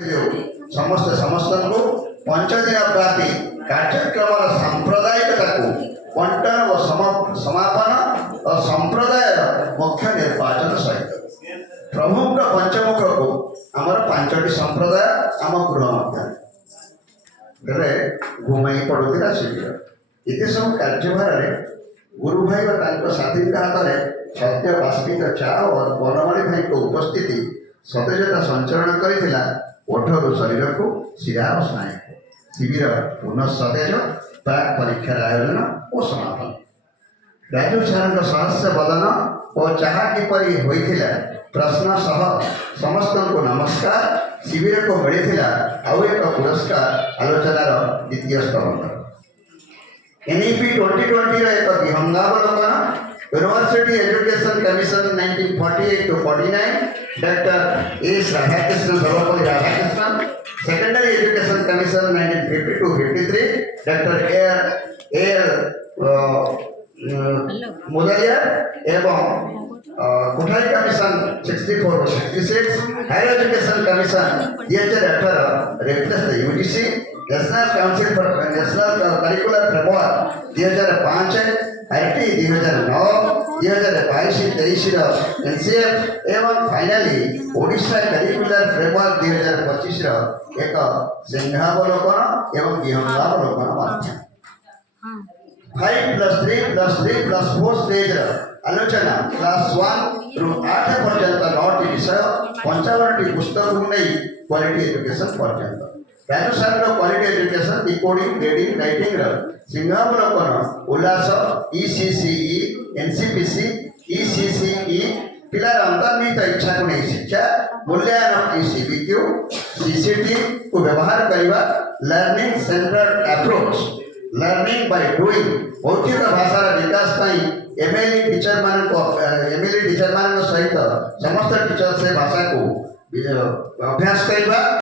समस्त समस्त को पंचदिन व्यापी कार्यक्रम सांप्रदायिकता को बंटन व समापन और संप्रदाय मुख्य निर्वाचन सहित प्रभु पंचमुख को आमर पांचटी संप्रदाय आम गृह मध्य घुमाई पड़ूला शिविर ये सब कार्यभार गुरु भाई साथी हाथ में सत्य बाष्पित चा और बनमाणी भाई को उपस्थिति सतेजता संचरण करथिला ओठरू शरीर को शिरा और स्नायु शिविर पुनः सतेज प्राक परीक्षार आयोजन और समापन राजू सार सहस्य बदन और चाहा किपरि होइथिला प्रश्न सह समस्त को नमस्कार शिविर को मिलता आउ एक पुरस्कार आलोचनार द्वितीय स्तंभ एनईपी 2020 एक विहंगावलोकन university education commission 1948 to 49 doctor S Radhakrishnan Sarvepalli Radhakrishnan secondary education commission 1950 to 53 doctor Mudaliar एवं Kothari commission 64 to 66 higher education commission 2018 replace the UGC national council for national curricular framework 2005 IT 2009 2022-23 NCF एवं फाइनली ओडिशा करिकुलर फ्रेमवर्क 2025 एक सिंहावलोकन एवं विहंगावलोकन माध्यम 5+3+3+4 stage आलोचना class 1 रु 8 पर्यंत 9 विषय 55 पुस्तक नहीं क्वालिटी एजुकेशन पर्यंत राजू सार quality education decoding reading writing सिंहावलोकन ULLAS ECCE NCPC ECCE pillar अंतर्निहित इच्छा को नहीं शिक्षा मूल्यांकन सीबीक्यू सीसीटी को व्यवहार करने learning centred approach learning by doing मौखिक भाषार विकास एमएलई टीचर मान सहित समस्त टीचर से भाषा को अभ्यास करने